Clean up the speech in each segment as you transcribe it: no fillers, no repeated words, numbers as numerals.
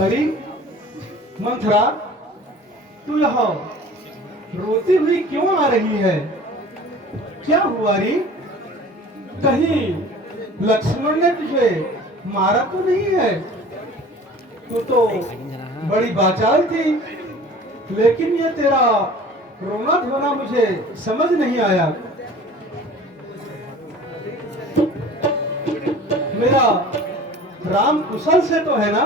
अरे मंथरा, तू यहाँ रोती हुई क्यों आ रही है? क्या हुआ रे? कहीं लक्ष्मण ने तुझे मारा तो नहीं है? तू तो बड़ी बाचाल थी, लेकिन ये तेरा रोना धोना मुझे समझ नहीं आया। मेरा राम कुशल से तो है ना?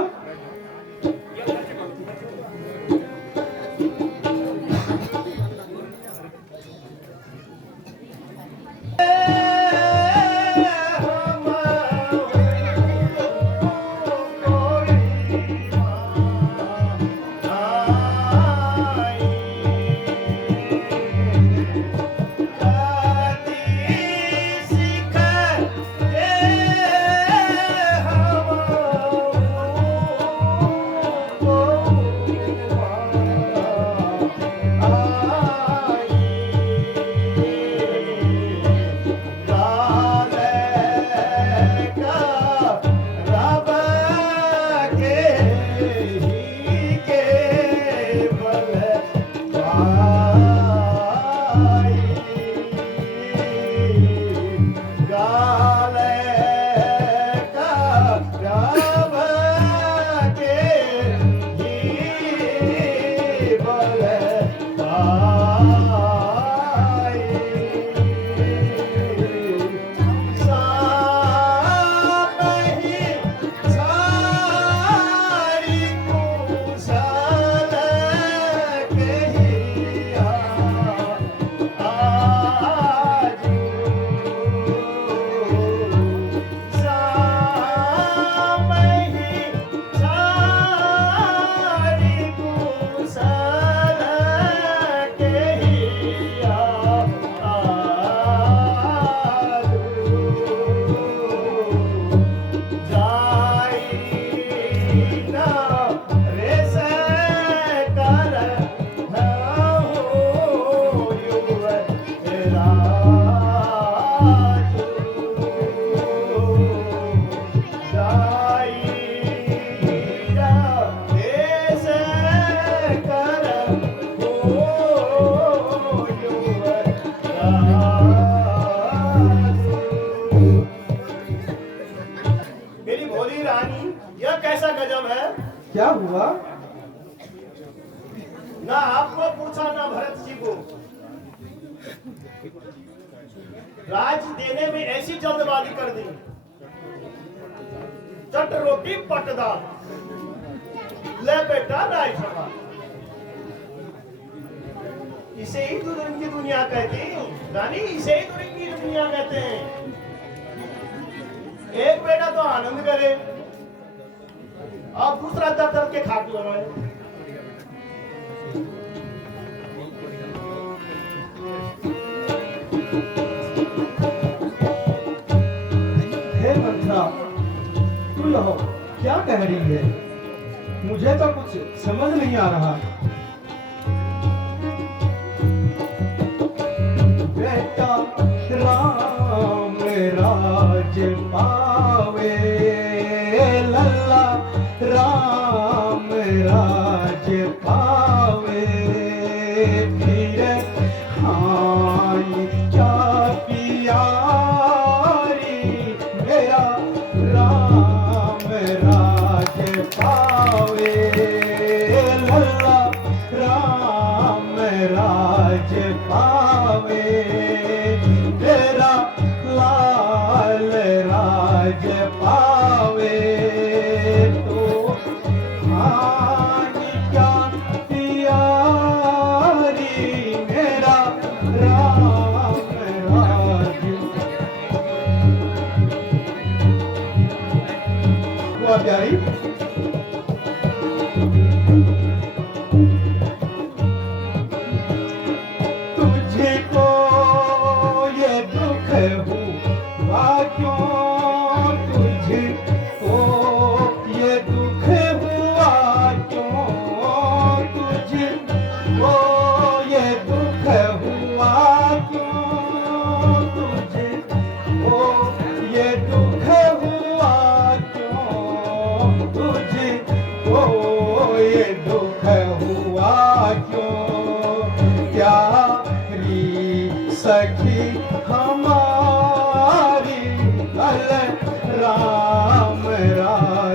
क्या हुआ? ना आपको पूछा ना भरत जी को। राज देने में ऐसी जल्दबाजी कर दी, चट रोटी पट दाल, ले बेटा राज सभा। इसे ही दुल्हन की दुनिया कहती रानी, इसे ही दुल्हन की दुनिया कहते हैं। एक बेटा तो आनंद करे और दूसरा दर दर के खाक लगाए। हे मंथरा, तू यहाँ क्या कह रही है? मुझे तो कुछ समझ नहीं आ रहा। बेटा राम राज पावे, लल्ला राम राज पावे, फिर हाय क्या पियारी, मेरा राम राज पावे, लल्ला राम राज पावे, तेरा लाल राज पावे। तो हानि क्या प्यारी, मेरा राम राज। हुआ प्यारी? तुझको ये दुख हुआ क्यों? तुझको ये दुख हुआ क्यों? तुझको ये दुख हुआ क्यों? तुझको ये दुख हुआ क्यों?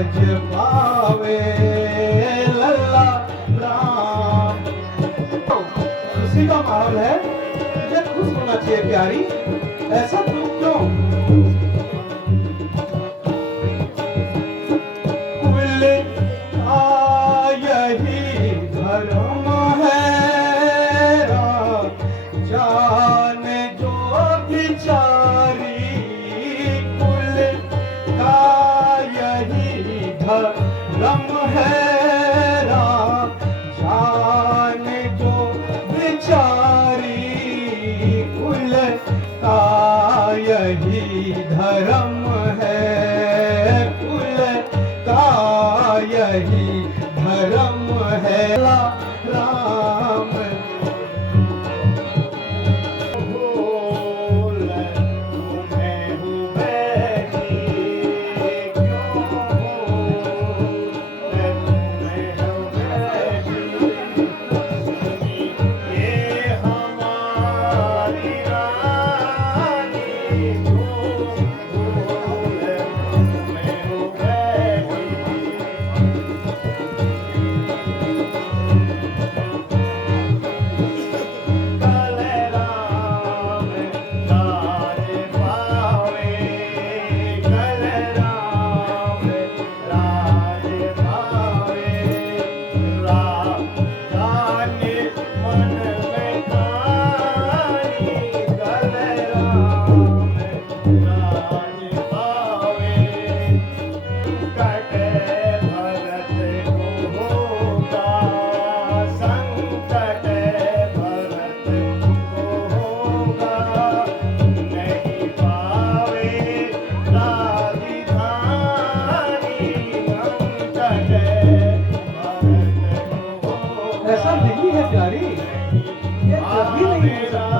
राज पावे लल्ला राम। खुशी का माहौल है, मुझे खुश होना चाहिए प्यारी, ऐसा तू क्यों? कुल का यही धर्म है जान जो बिचारी, कुल का यही धर्म है जान जो बिचारी, कुल का यही धर्म है, कुल का यही धर्म है राम। ऐसा नहीं है प्यारी, ये कभी नहीं हो सकता।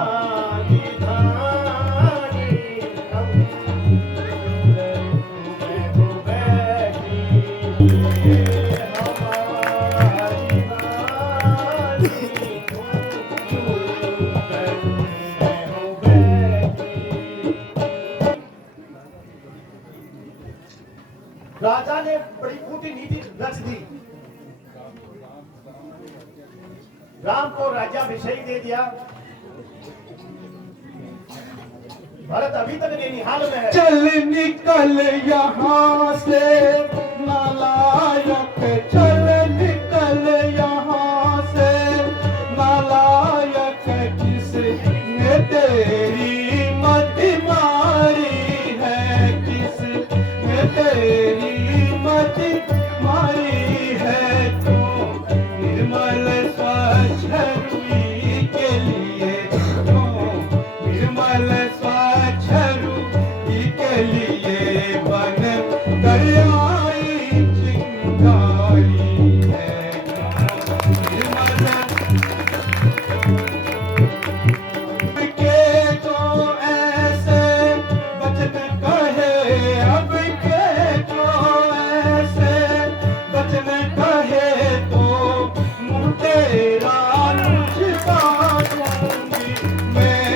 राजा ने बड़ी फूटी नीति रच दी, राम को राज्याभिषेक दे दिया। भरत अभी तक नैनीहाल में है। चल निकल यहाँ से नालायक, चल निकल यहाँ से नालायक, किसने तेरी मति मारी है, किसने तेरी मति मारी है, क्यों निर्मल स्वच्छ रूई के लिए, क्यों निर्मल स्वच्छ रूई के लिए बन कर आई चिंगारी है, निर्मल के जो ऐसे वचन कहे, अब के जो ऐसे वचन कहे तो मुँह तेरा नुचका दूंगी, मैं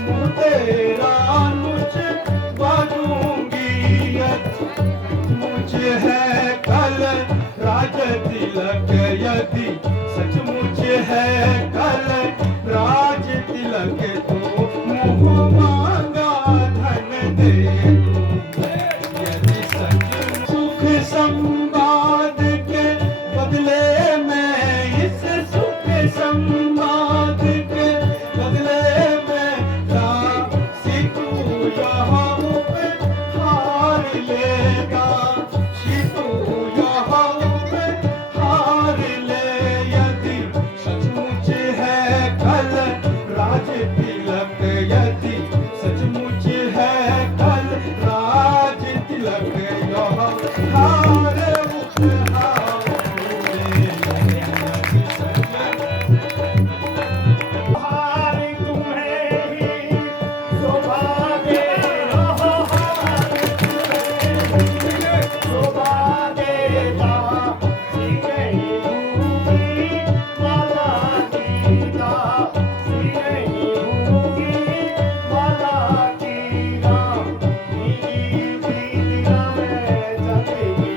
मुँह तेरा नुचका दूंगी। मुझे है कल राज तिलक, यदि सचमुच है कल राज तिलक तो मुँह मांगा धन दे दूं। यदि सच सुख संवाद के बदले में, इस सुख संवाद के बदले में राशि तू यहाँ उपहार लेगा, तू यहाँ उपहार ले। यदि सचमुच है कल राज तिलक, यदि सचमुच है कल राज तिलक, यहाँ हार उपहार ले। हार तुम्हें ही शोभा दे रहा, शोभा देता नहीं होगी माला गीता, नहीं होगी माला गीता, नीली पीला में चलेगी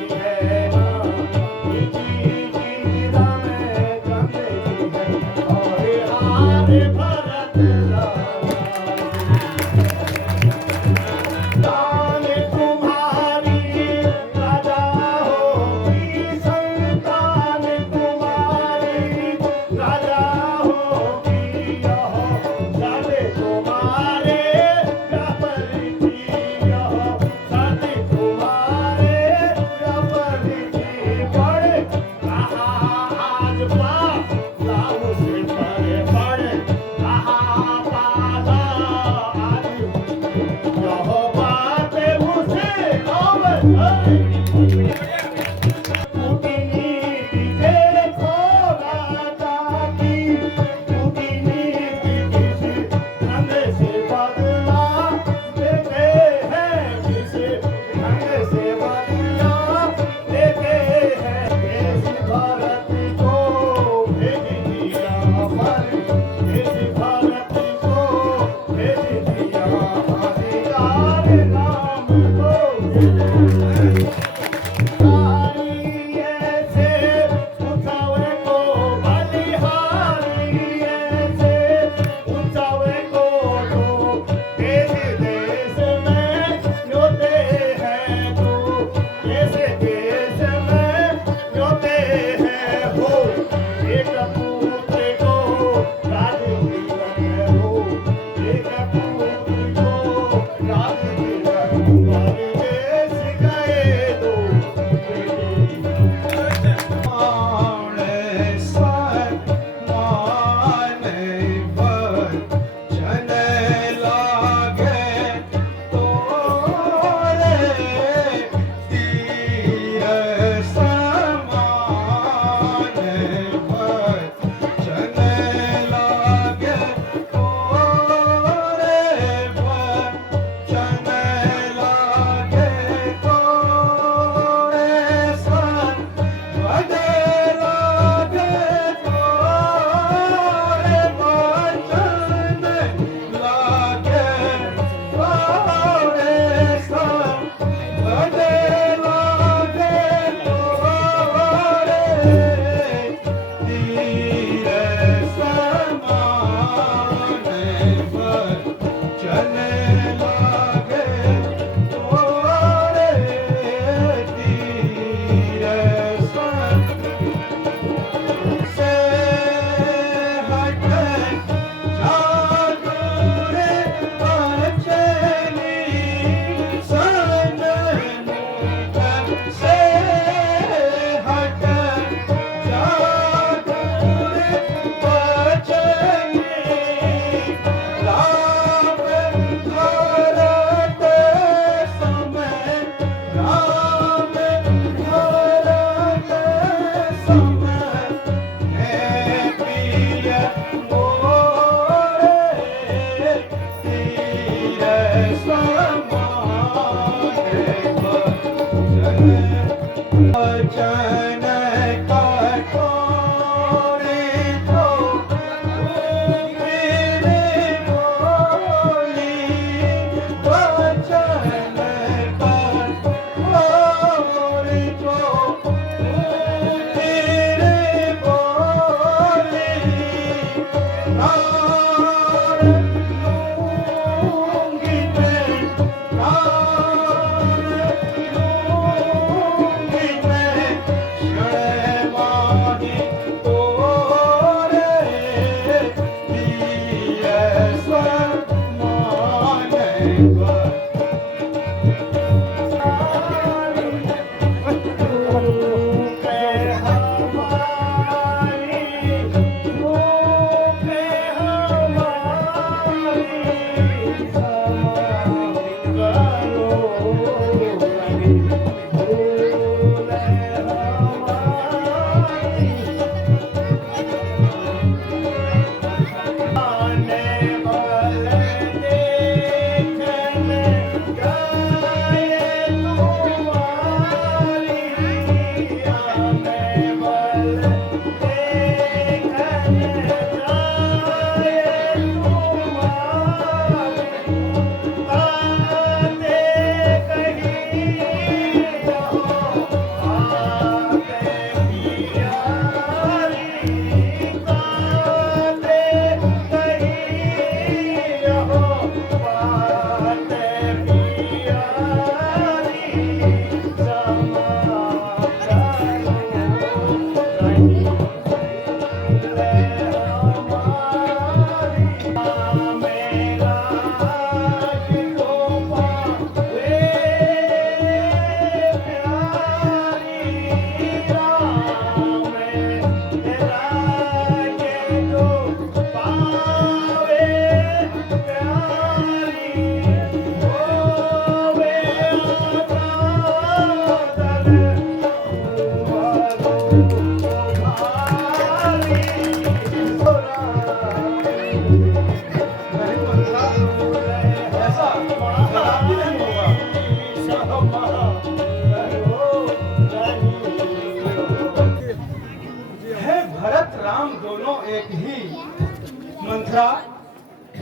मंथरा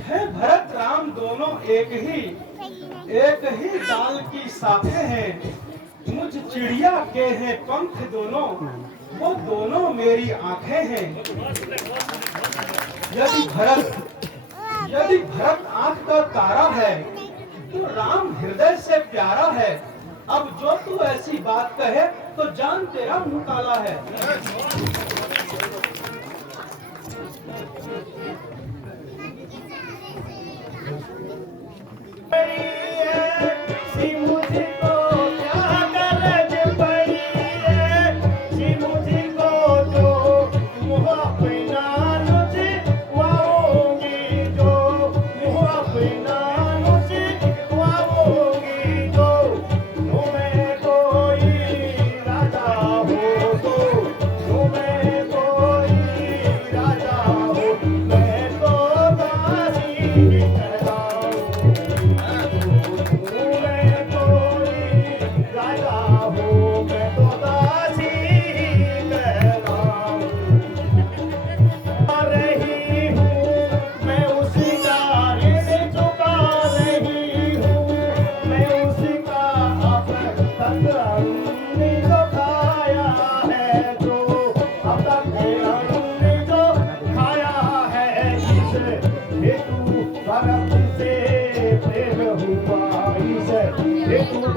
है भरत राम दोनों एक ही डाल की शाखें हैं। मुझ चिड़िया के हैं पंख दोनों, वो दोनों मेरी आंखें हैं। यदि भरत आंख का तारा है, तो राम हृदय से प्यारा है। अब जो तू ऐसी बात कहे, तो जान तेरा मुंह काला है।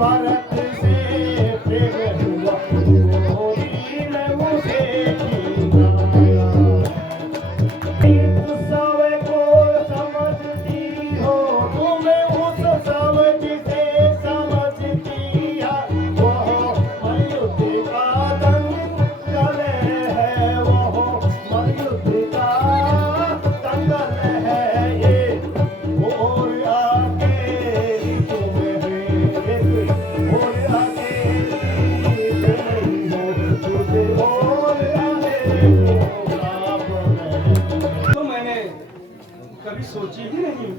भारत से प्रेम हुआ, गोरी ने मुझे खिलाया। इस सब को समझती हो, तुम्हें उस समझ से समझती है। वह मलयुद्ध का दंगल है, वह मलयुद्ध का दंगल है। ये और आगे तुम्हें तो मैंने कभी सोची ही नहीं,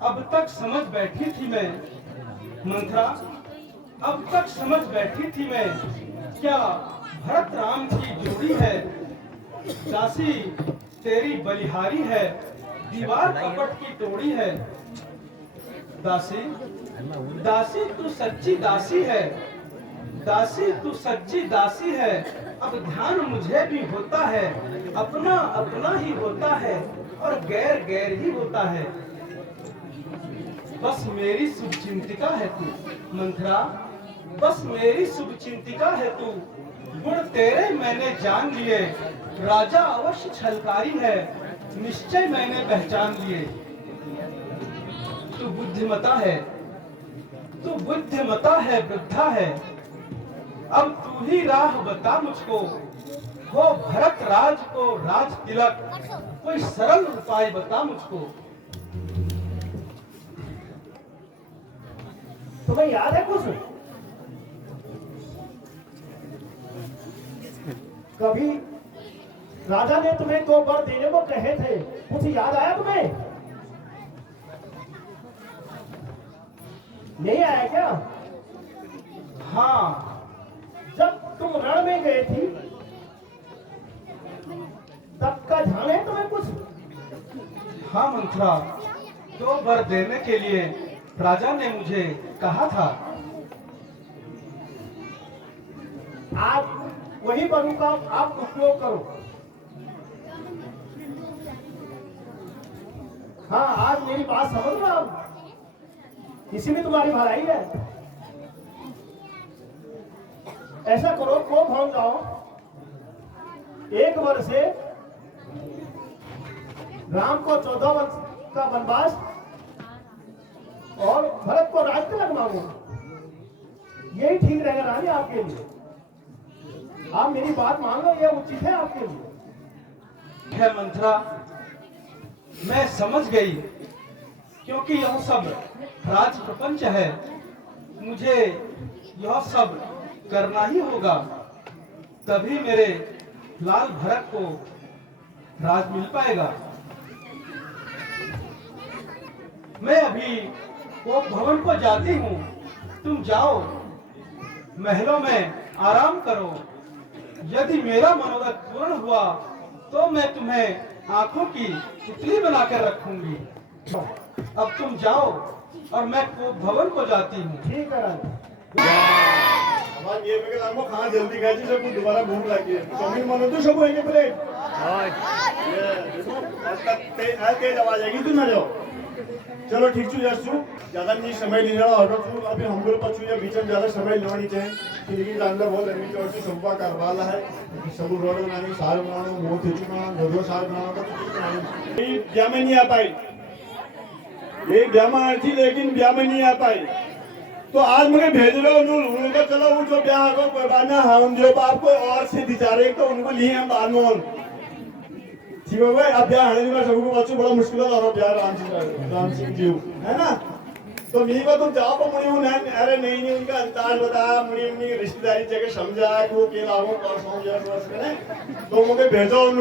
अब तक समझ बैठी थी मैं मंथरा, अब तक समझ बैठी थी मैं, क्या भरत राम की जोड़ी है। दासी तेरी बलिहारी है, दीवार कपट की तोड़ी है। दासी दासी तू सच्ची दासी है, दासी तू सच्ची दासी है। अब ध्यान मुझे भी होता है, अपना अपना ही होता है और गैर गैर ही होता है। बस मेरी शुभ चिंतिका है तू मंथरा, बस मेरी शुभ चिंतिका है तू। गुण तेरे मैंने जान लिए, राजा अवश्य छलकारी है, निश्चय मैंने पहचान लिए। तू बुद्धिमता है, तू बुद्धिमता है, वृद्धा है। अब तू ही राह बता मुझको, हो भरत राज को राज तिलक, कोई सरल उपाय बता मुझको। तुम्हें याद है कुछ? कभी राजा ने तुम्हें 2 वर देने को कहे थे, कुछ याद आया तुम्हें? नहीं आया क्या? हाँ, जब तुम रण में गए थी तब का ध्यान है तुम्हें कुछ? हाँ मंथरा, 2 वर देने के लिए राजा ने मुझे कहा था। आज वही वरों का आप उपयोग करो। हाँ, आज मेरी बात समझ लो आप, इसी में तुम्हारी भलाई है। ऐसा करो, को भाग जाओ, 1 वर्ष से राम को 14 वर्ष का वनवास और भरत को राज तिलक मांगो। यही ठीक रहेगा रानी आपके लिए। आप मेरी बात मान लो, यह उचित है आपके लिए। है मंथरा, मैं समझ गई, क्योंकि यह सब राज प्रपंच है, मुझे यह सब करना ही होगा, तभी मेरे लाल भरत को राज मिल पाएगा। मैं अभी वो भवन को जाती हूँ, तुम जाओ महलों में आराम करो। यदि मेरा मनोरथ पूर्ण हुआ तो मैं तुम्हें आंखों की पुतली बनाकर रखूंगी। अब तुम जाओ और मैं भवन को जाती हूँ। ठीक है। हमको खाना जल्दी खाई सब दोबारा भूख लगी है चाउमीन बनो तो सब एक प्लेट ये देखो तेज आवाज आएगी तू ना जाओ चलो ठीक छू जस छू ज्यादा नहीं समय नहीं रहा ऑर्डर छू अभी हम लोग पछू या बीच में ज्यादा समय लेना नहीं चाहिए क्योंकि जानना बहुत लंबी चौड़ी सी संपा करवाला है सब रोड बनानी सार बनाना मोह थेचू बनाना दो सार बनाना तो ये ब्याह में नहीं आ पाई ये ब्याह में आई थी लेकिन ब्याह में नहीं आ पाई तो आज मुझे भेज रहे उनका चलो वो जो ब्याह को कोई बात ना हम जो बाप को और से बिचारे तो उनको लिए हम बानमोन ठीक है भाई अब ब्याह हने में सबको बच्चों बड़ा मुश्किल है और ब्याह राम सिंह जी है ना तो मी को तुम जाओ तो मुझे उन्हें अरे नहीं उनका अंदाज बता मुझे उनकी रिश्तेदारी जगह समझा कि वो के लागू कर समझा तो मुझे भेजो उन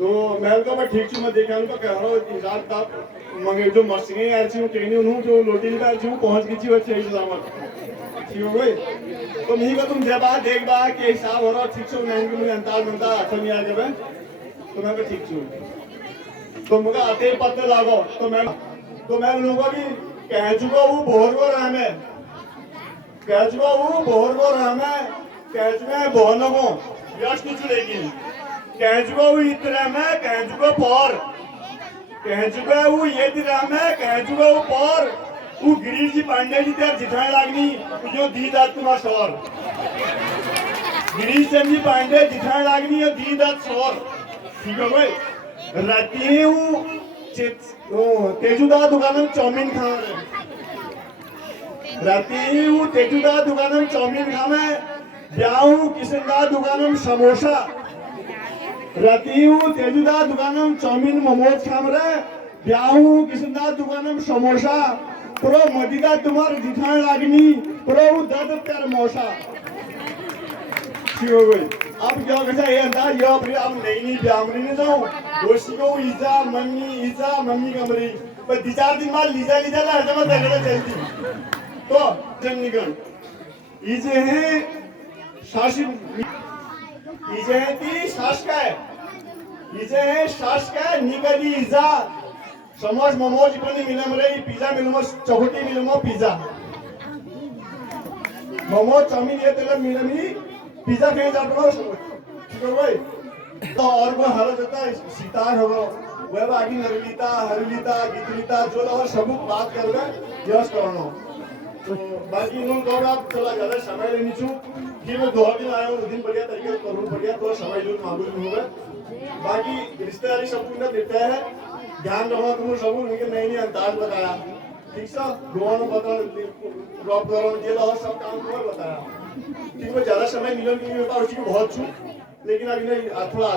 तो मैं उनका मैं ठीक छू मैं देखा उनका कह रहा हूँ रात तक मगे जो मर्सिंगे यार छी ट्रेनिंग उन्होंने जो लोटी निकाल छी पहुंच गई छी वो चाहिए सलामत ठीक हो गई तो मी को तुम जब देख बा के हिसाब हो रहा ठीक छू नहीं मुझे अंदाज बनता अच्छा नहीं आ जाए तो मैं को ठीक छू तो मुझे आते ही पत्ते लागो तो मैं लोगों को भी कह चुका हूँ बोहर को राम है कह चुका हूँ बोहर को राम है कह चुका है बोहनों को यश कुछ लेकिन कह चुका हूँ इतना मैं कह चुका पौर कह चुका है वो ये दिरा में कह चुका वो पौर वो गिरीश जी पांडे जी तेरे जिठाने लागनी जो दी दात तुम्हारा शोर गिरीश चंद जी पांडे जिठाने लागनी और दी दात शोर ठीक है भाई राती हूँ तेजुदा दुकान में चाउमीन खा रहे राती हूँ तेजुदा दुकान में चाउमीन खा में ब्याह हूँ किसनदा दुकान में समोसा राती हूँ तेजुदा दुकान में चाउमीन मोमोज खाम रहे ब्याह हूँ किसनदा दुकान में समोसा प्रो मदिदा तुम्हारे जिठान लागनी प्रो दर्द तेर मौसा ठीक हो गई अब क्या कैसा ये अंदाज ये अब नहीं ब्याह में नहीं जाऊँ दोषी को ईजा मम्मी कमरी पर 2-4 दिन बाद लीजा ला हजमा तगड़ा चलती तो जन निकल इजे है शासन इजे है ती शासका निकली इजा समोस मोमोज इपनी मिलम रे पिज्जा मिलमो चौकटी मिलमो पिज्जा मोमोज चाउमीन ये तेल मिलमी पिज्जा कहीं जाटो ठीक है भाई तो और को हालत होता है सितार होगा वह बाकी हरिलिता गीतलिता जो लोग सब बात कर रहे यस करनो तो बाकी उन को आप चला ज्यादा समय लेनी छू कि मैं 2 दिन आया हूँ दिन बढ़िया तरीके से करूँ बढ़िया थोड़ा समय लूँ मामूली में होगा बाकी रिश्तेदारी सब कुछ देता है ध्यान रखना तुम सब उनके नहीं अंदाज बताया ठीक सा गोवा में बता ड्रॉप करो ये लोग सब काम को बताया ठीक है ज्यादा समय मिलन के लिए उसी को बहुत छू लेकिन अभी नहीं थोड़ा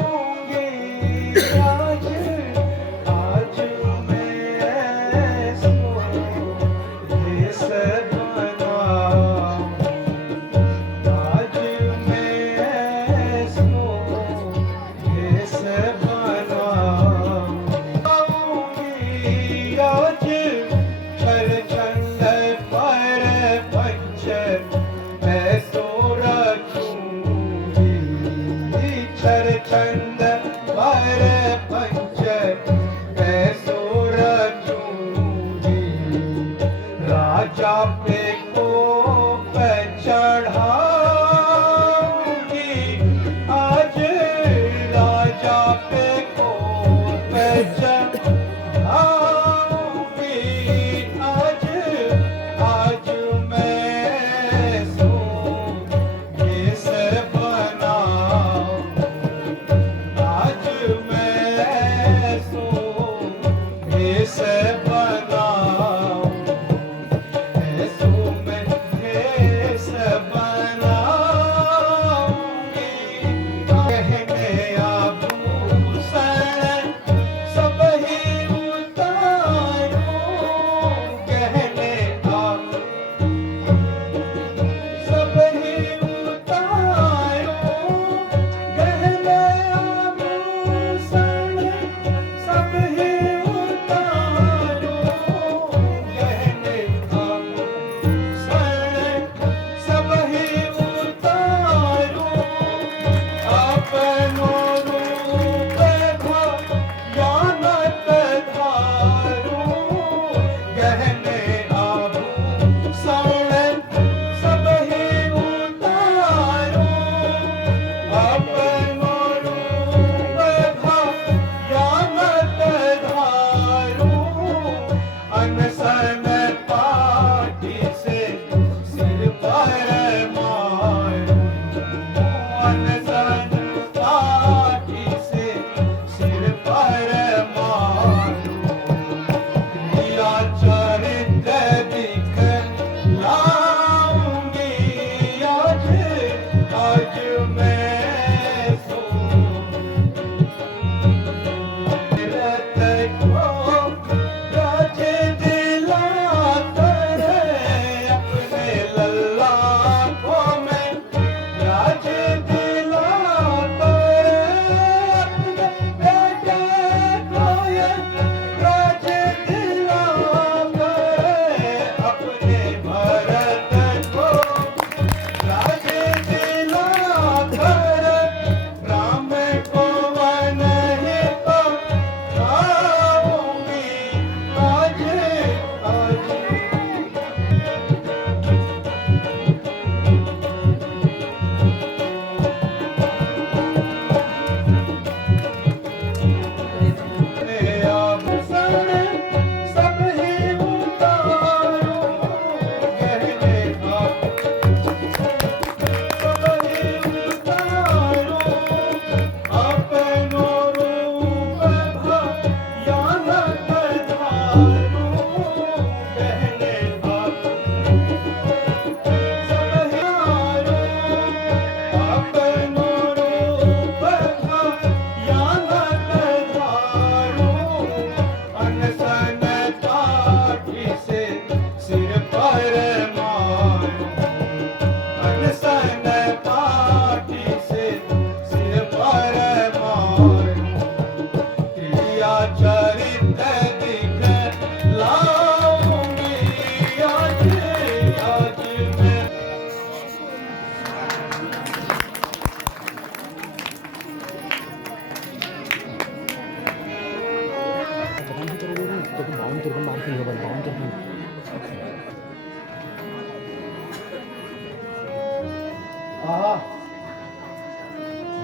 आहा,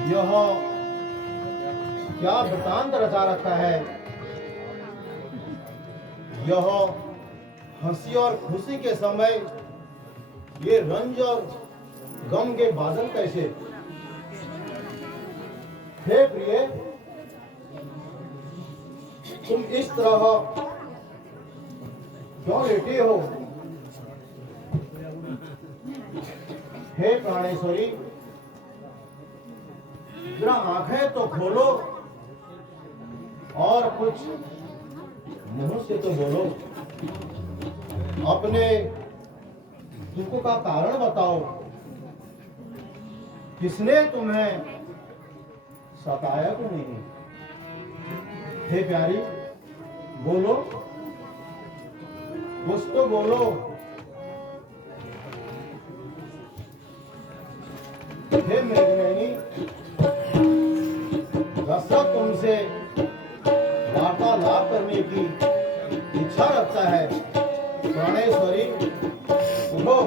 यह क्या वृतांत रचा रखा है। यह हंसी और खुशी के समय ये रंज और गम के बादल कैसे। हे प्रिय, तुम इस तरह क्यों लेटे हो। हे प्राणेश्वरी, जरा आंखें तो खोलो और कुछ मुंह से तो बोलो। अपने दुख का कारण बताओ। किसने तुम्हें सताया क्यों नहीं। हे प्यारी, बोलो, कुछ तो बोलो। हे मेघनयनी, दशरथ तुमसे वार्तालाप करने की इच्छा रखता है। प्राणेश्वरी, उठो।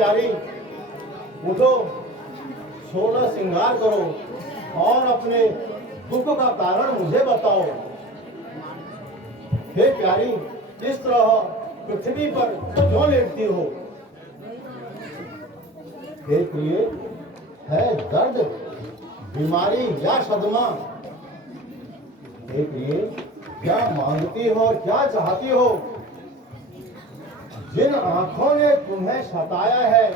प्यारी, उठो, 16 श्रृंगार करो और अपने दुख का कारण मुझे बताओ। हे प्यारी, इस तरह पृथ्वी पर क्यों लेटती हो? हे प्रिय, है दर्द, बीमारी या सदमा? हे प्रिय, क्या मांगती हो और क्या चाहती हो? जिन आंखों ने तुम्हें सताया है,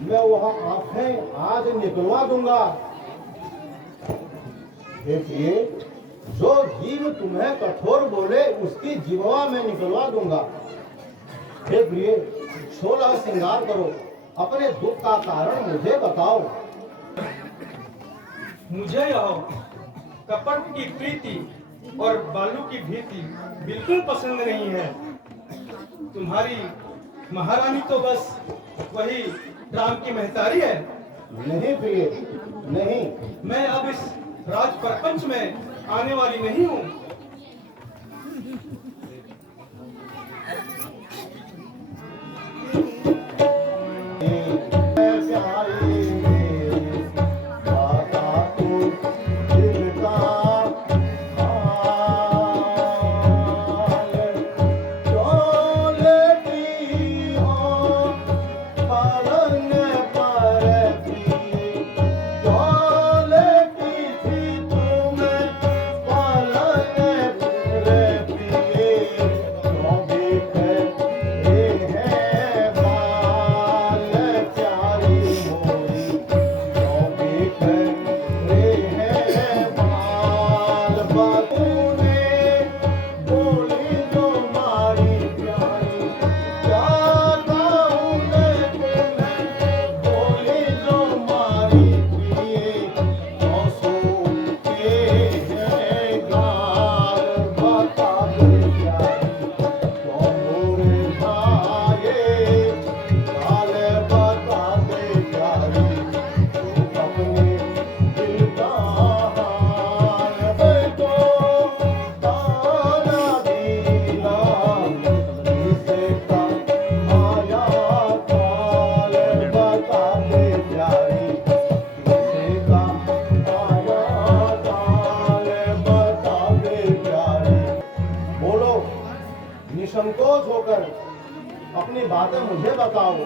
मैं वह आंखें आज निकलवा दूंगा। हे प्रिय, जो जीव तुम्हें कठोर बोले उसकी जिह्वा में निकलवा दूंगा। हे प्रिय, 16 श्रृंगार करो, अपने दुख का कारण मुझे बताओ। मुझे यह कपट की प्रीति और बालू की भीति बिल्कुल पसंद नहीं है। तुम्हारी महारानी तो बस वही राम की महतारी है। नहीं प्रिय, नहीं। मैं अब इस राज प्रपंच में आने वाली नहीं हूँ। निसंकोच होकर अपनी बातें मुझे बताओ।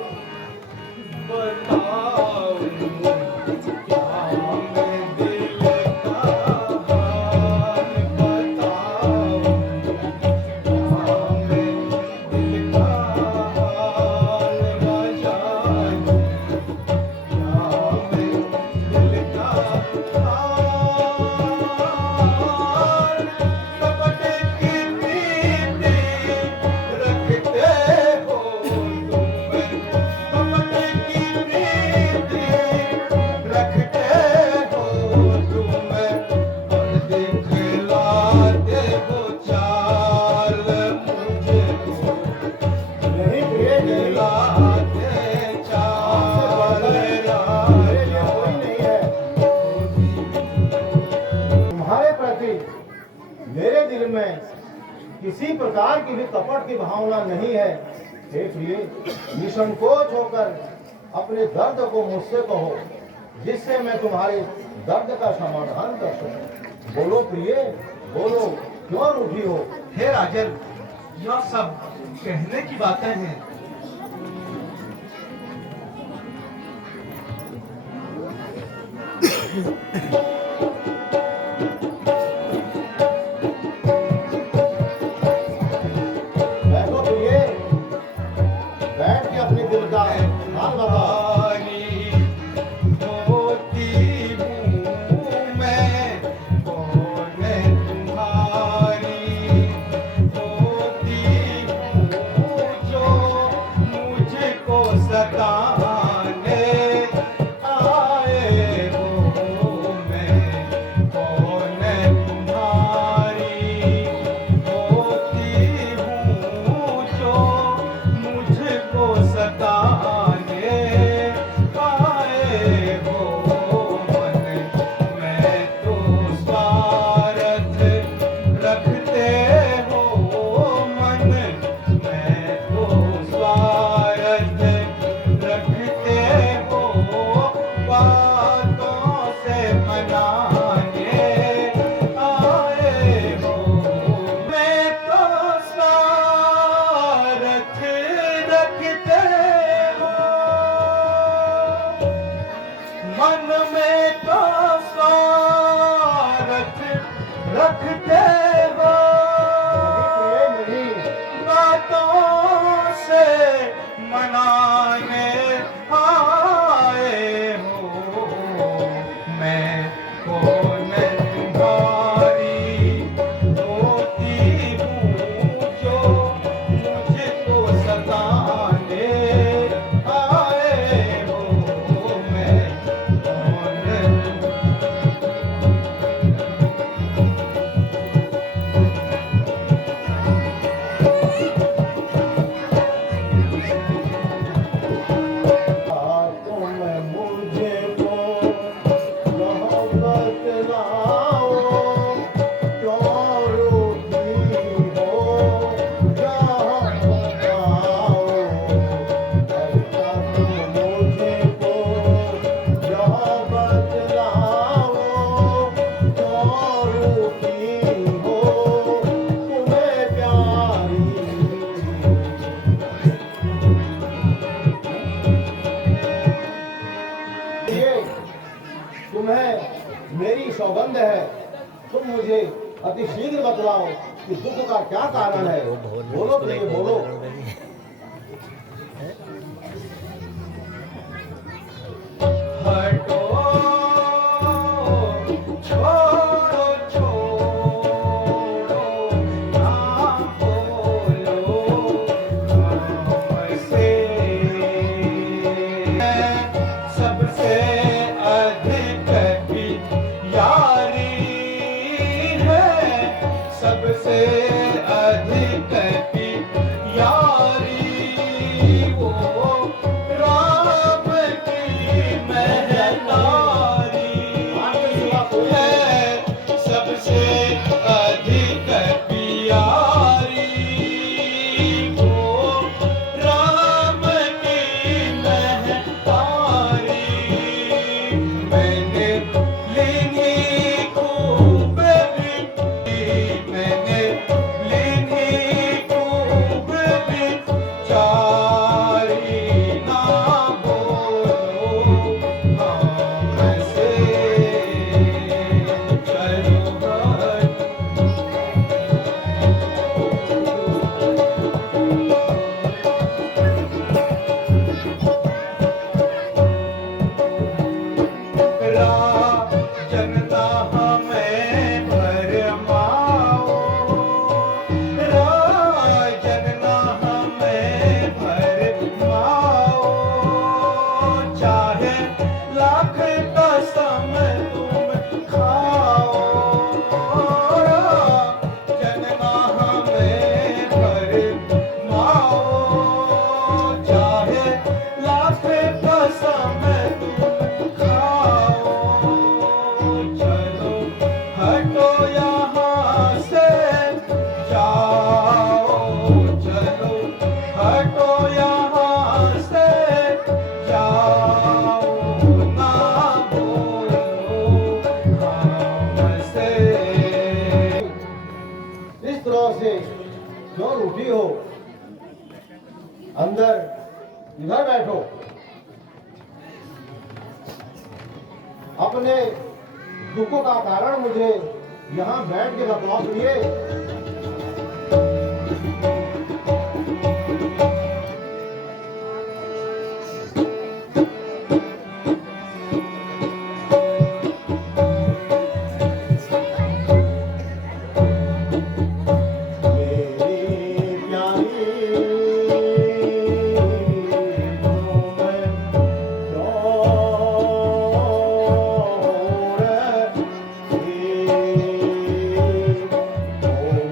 मेरे दिल में किसी प्रकार की भी कपट की भावना नहीं है। हे प्रिय, निसंकोच होकर अपने दर्द को मुझसे कहो, जिससे मैं तुम्हारे दर्द का समाधान कर सकूं। बोलो प्रिय, बोलो, क्यों रूठी हो? हे राजन, यह सब कहने की बातें हैं। बैठो प्रिय, बैठ के अपने दिल का हाल बताओ। मुझको सताने तुम्हें मेरी सौगंध है, तुम मुझे अति शीघ्र बतलाओ कि दुख का क्या कारण है। बोलो प्रिय बोलो। हटो छोड़ो छोड़ो ना बोलो हमसे, सबसे अधिक की यारी है, सबसे अधिक की यारी वो राम की महतारी है, सबसे अधिक प्यारी वो राम की महतारी। मैंने लेनी खूब भी, मैंने लेनी खूब भी चारी ना बोलो हमसे, चलो हट जनता हमें भरमाओ, जनता हमें भरमाओ, चाहे लाख कसम तुम खाओ, जनता हमें भरमाओ, चाहे लाख कसम तुम खाओ, चलो हटो यहाँ से जाओ, चलो हटो यहाँ से जाओ ना बोलो हमसे। इस तरह से क्यों रूठी हो? अंदर इधर बैठो, अपने दुख का कारण मुझे यहाँ बैठ के बतलाओ प्रिय। मेरी प्यारी तुम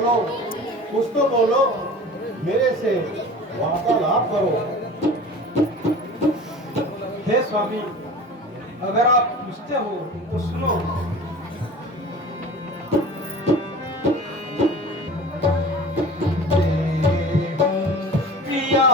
बोलो, कुछ तो बोलो, मेरे से वार्तालाप करो। हे स्वामी, अगर आप पूछते हो तो सुनो। पिया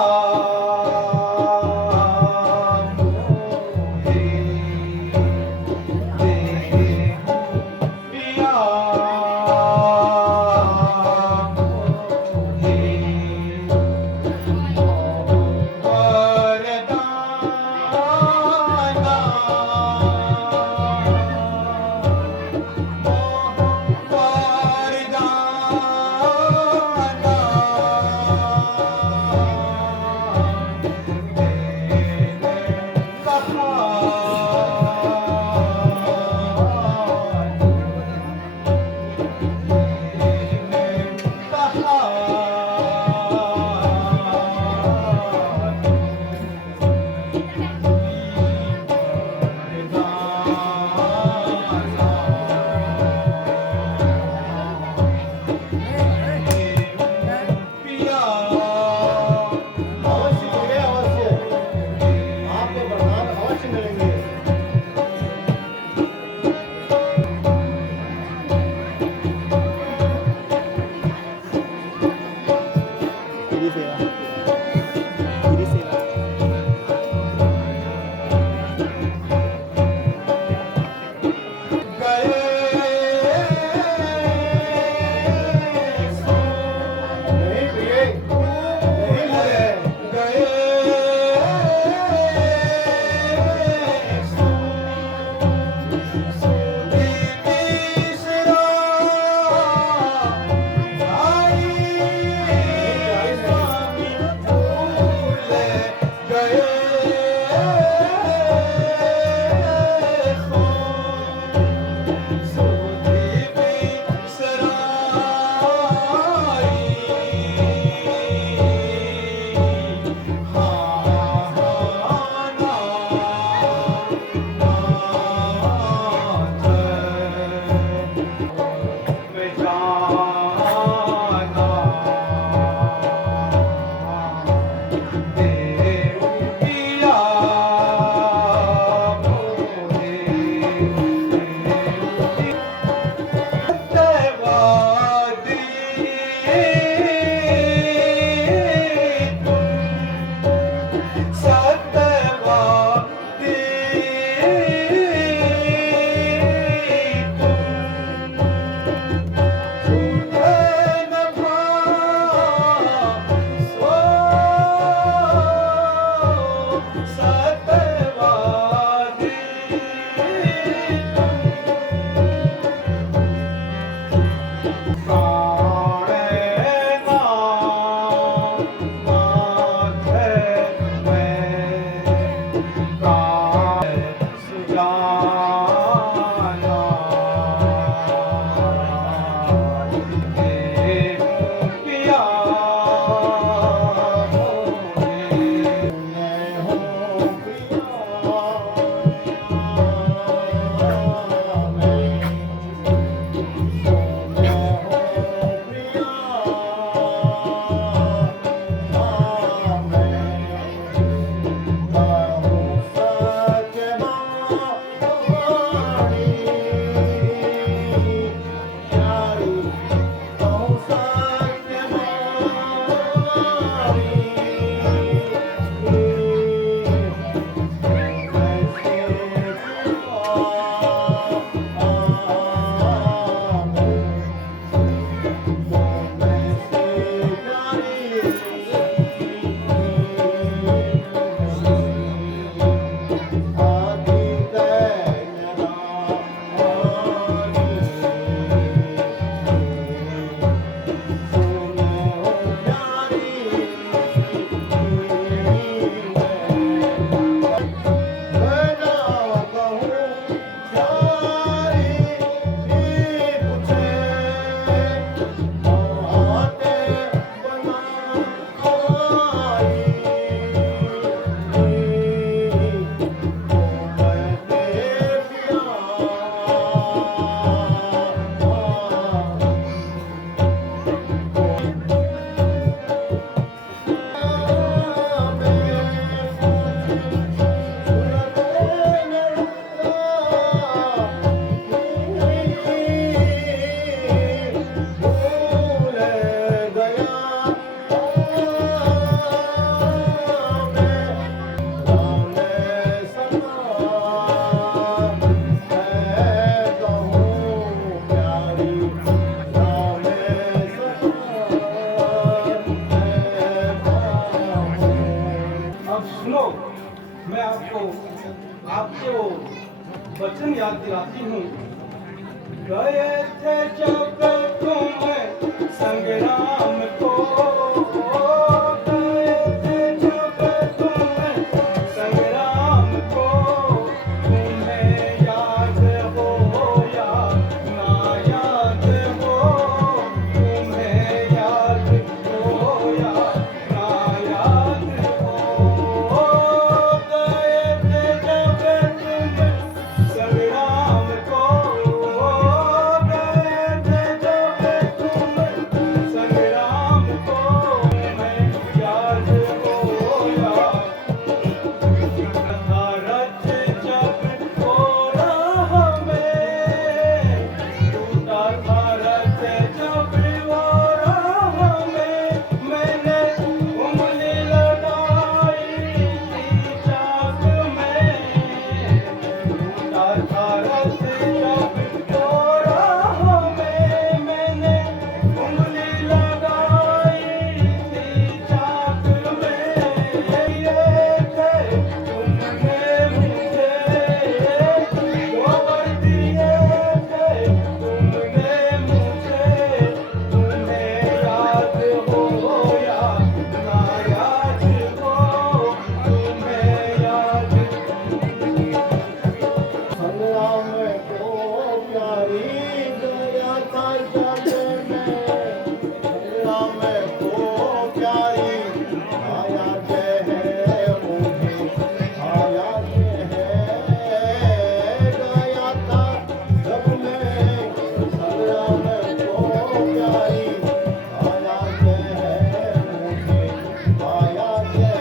आपको आपके वो वचन याद दिलाती हूँ। गए थे जब तुम संग्राम को, गए थे जब तुम संग्राम को, तुम्हें याद हो या ना याद हो, तुम्हें याद हो या ना याद हो, गए थे जब तुम संग्राम को, गए थे जब तुम संग्राम को, तुम्हें याद हो या भारत जब तोड़ा हमें, टूटा भारत जब वारा हमें, मैंने उंगली लगाई थी चाक में, टूटा भारत जब तोड़ा हमें, मैंने उंगली लगाई थी चाक में, ये थे तुमने मुझे गोबर दिए थे, तुमने मुझे, तुम्हें याद हो या ना याद हो, तुम्हें याद संग्राम को प्यारी गया था जब मैं, संग्राम को प्यारी आया है मुझे, आया है गया था जब मैं, संग्राम को प्यारी आया है मुझे, आया है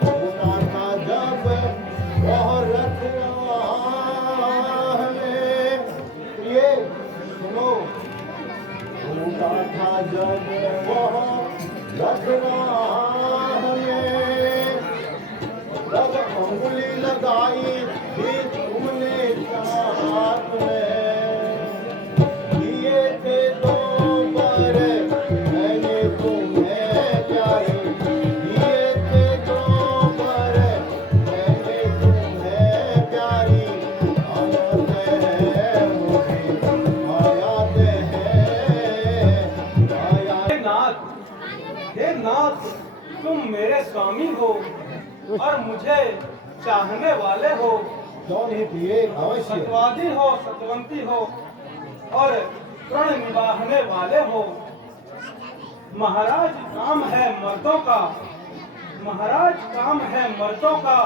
टूटा था जब वह रथ राह में, प्रिय सुनो, टूटा था जब वह रथ राह में, तब अंगुली लगाई थी तुमने चाक में, दिए थे दो पर मैंने तुम्हें प्यारी, दिए थे दो पर मैंने तुम्हें प्यारी, आयात है मुझे, आयात है, आयात हे नाथ, तुम मेरे स्वामी हो और मुझे चाहने वाले हो, क्यों नहीं प्रिय, अवश्य सतवादी हो, सतवंती हो और प्रण निभाने वाले हो। महाराज काम है मर्दों का, महाराज काम है मर्दों का,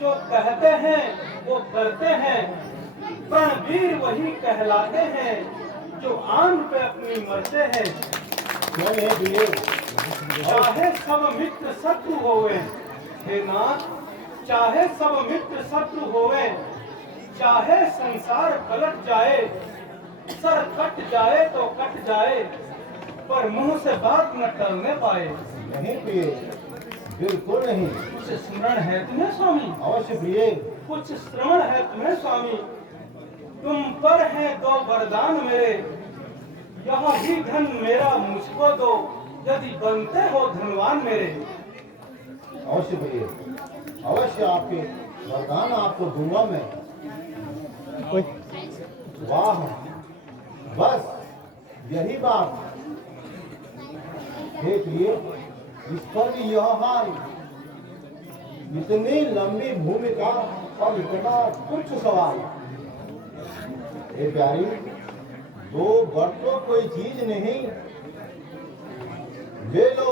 जो कहते हैं वो करते हैं, प्रणवीर वही कहलाते हैं, जो आन पे अपनी मरते हैं। क्यों नहीं प्रिय, चाहे सब मित्र शत्रु होवे, हे नाथ, चाहे सब मित्र शत्रु होवे, चाहे संसार पलट जाए, सर कट जाए तो कट जाए, पर मुंह से बात न टलने पाए। नहीं प्रिय, बिल्कुल नहीं, कुछ स्मरण है तुम्हें स्वामी, अवश्य प्रिय, कुछ श्रवण है तुम्हें स्वामी, तुम पर हैं दो वरदान मेरे, यह ही धन मेरा मुझको दो, यदि बनते हो धनवान मेरे। अवश्य प्रिय, अवश्य आपके वरदान आपको दूंगा मैं। वाह, बस यही बात, हे प्रिय, इस पर भी यह हाल, इतनी लंबी भूमिका और इतना तुच्छ सवाल। हे प्यारी, दो बरतों कोई चीज नहीं, ले लो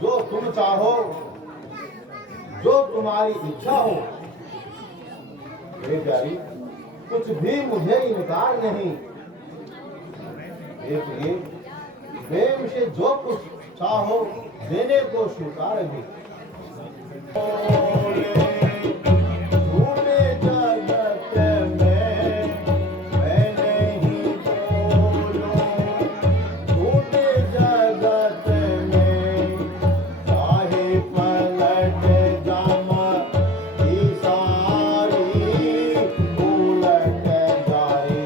जो तुम चाहो, जो तुम्हारी इच्छा हो। हे प्यारी, कुछ भी मुझे इनकार नहीं। हे प्रिय, प्रेम से जो कुछ चाहो देने को स्वीकार भी। झूठे जगत में मैं नहीं बोलूं, झूठे जगत में चाहे पलट जामा की सारी, उलट जाए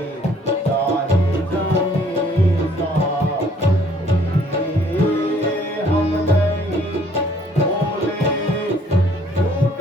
चाहे जमीन हम नहीं बोले, झूठे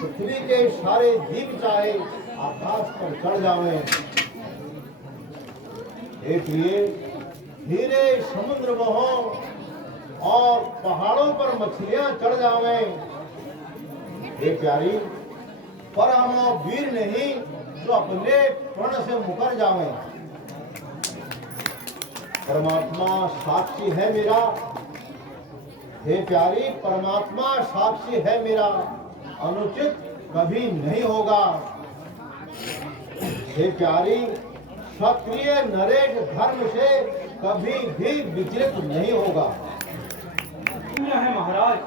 पृथ्वी के सारे दीप चाहे आकाश पर चढ़ जावे, इसलिए धीरे समुद्र बहो और पहाड़ों पर मछलियां चढ़ जावे, ये प्यारी पर हम वीर नहीं जो अपने प्रण से मुकर जावे। परमात्मा साक्षी है मेरा, हे प्यारी परमात्मा साक्षी है मेरा, अनुचित कभी नहीं होगा। हे प्यारी क्षत्रिय नरेश धर्म से कभी भी विचलित नहीं होगा। धन्य है महाराज,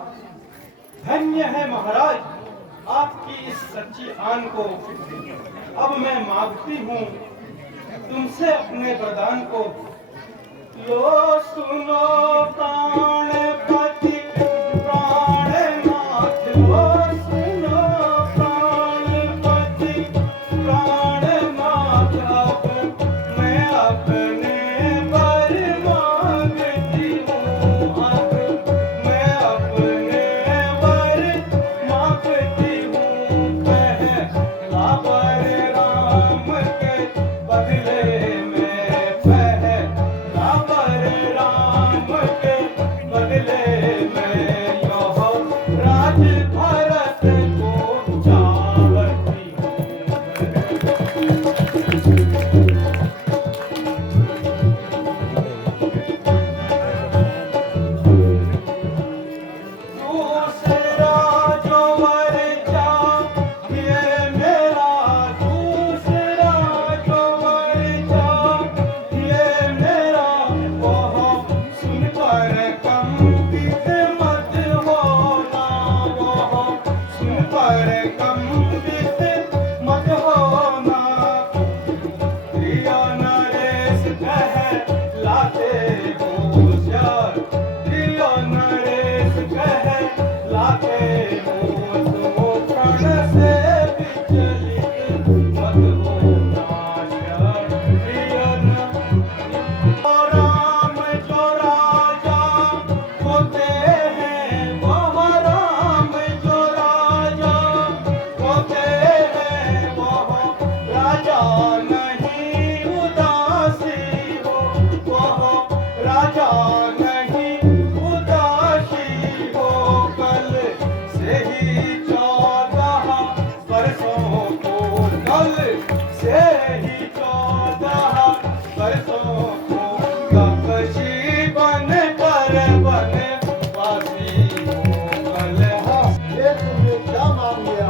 धन्य है महाराज आपकी इस सच्ची आन को। अब मैं मांगती हूँ तुमसे अपने वरदान को। लो सुनो प्राणपति प्राणनाथ, लो सुनो प्राणपति प्राणनाथ, अब मैं अपने वर मांगती हूँ, अब मैं अपने वर मांगती हूँ। पहला वर राम के बदले में, पहला वर राम के बदले में, यह राज भरत को चावती दूसरा जो वर चाहिए मेरा, दूसरा जो वर चाहिए मेरा, वह सुनकर कंपित मत होना, वह सुनकर कंपित मत होना। प्रिय नरेश कहलाते होशियार, प्रिय नरेश कहलाते हो, प्रण से विचलित मत होना। प्रिय राम जो राजा होते हैं, वह राम जो राजा होते हैं, वह राजा नहीं उदासी हो, वह राजा नहीं उदासी हो। कल से ही 14 वर्षों को, कल से ही 14 वर्षों को तपस्वी बन कर वनवासी हो। कल ये तुमने क्या मांग लिया?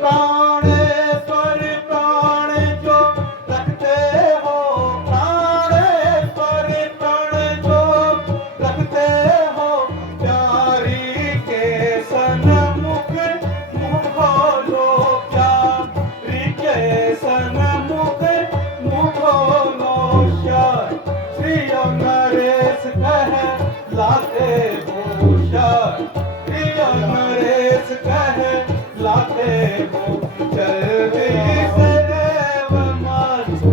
प्राणेश्वर प्राण जो रखते हो, प्राणेश्वर प्राण जो रखते हो, प्यारी के सन्मुख मुँह खोलो, प्यारी के सन्मुख मुँह खोलो। श्री नरेश कहलाते होशियार, प्रिय नरेश कहलाते हो, जल्दी से देव माचो।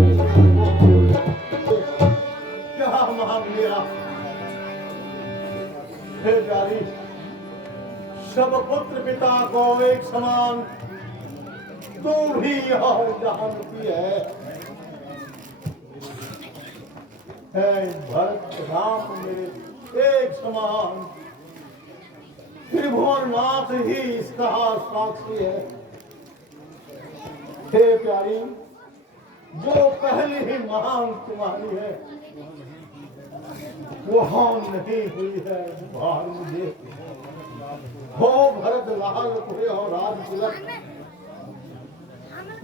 क्या मांग लिया? हे प्यारी सब पुत्र पिता को एक समान तू भी यह जानती है। हे भरत राम मेरे एक समान, त्रिभुवननाथ ही इसका साक्षी है। हे प्यारी जो पहली ही मांग तुम्हारी है वो हम नहीं हुई है, बाहर मुझे हो भरत लाल तुझे हो राज तिलक,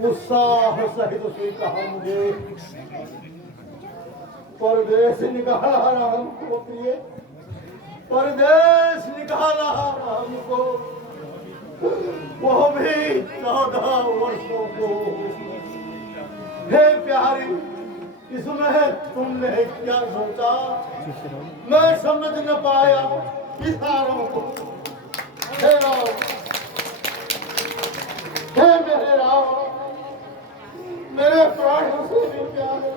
उत्साह सहित से कहा मुझे परदेश निकाला राम को, प्रिय परदेश निकाला राम को, वो भी 14 वर्षों को। हे प्यारी इसमें तुमने क्या सोचा मैं समझ न पाया इशारों को। हे राम, हे मेरे राम, मेरे प्राणों से भी प्यारे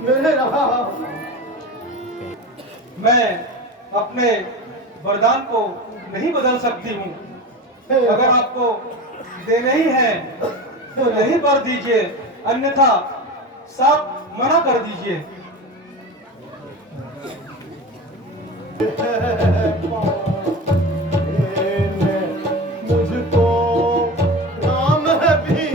मेरे राम, मैं अपने वरदान को नहीं बदल सकती हूँ। अगर आपको देने ही है तो नहीं कर दीजिए, अन्यथा साफ मना कर दीजिए। मुझको राम भी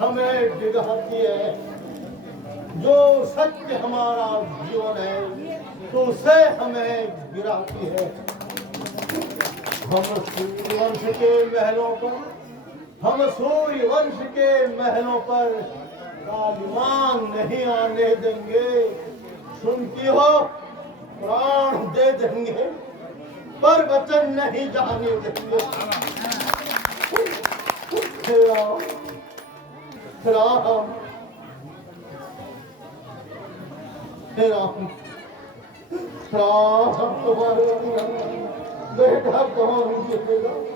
हमें दिखाती है। जो सत्य हमारा जीवन है तो उसे हमें गिराती है। सूर्यवंश के महलों पर हम सूर्यवंश के महलों पर कालिमान नहीं आने देंगे। सुनती हो, प्राण दे देंगे पर वचन नहीं जाने देंगे। राम राम राम राम, तुम्हारे बेटा कौन जिएगा?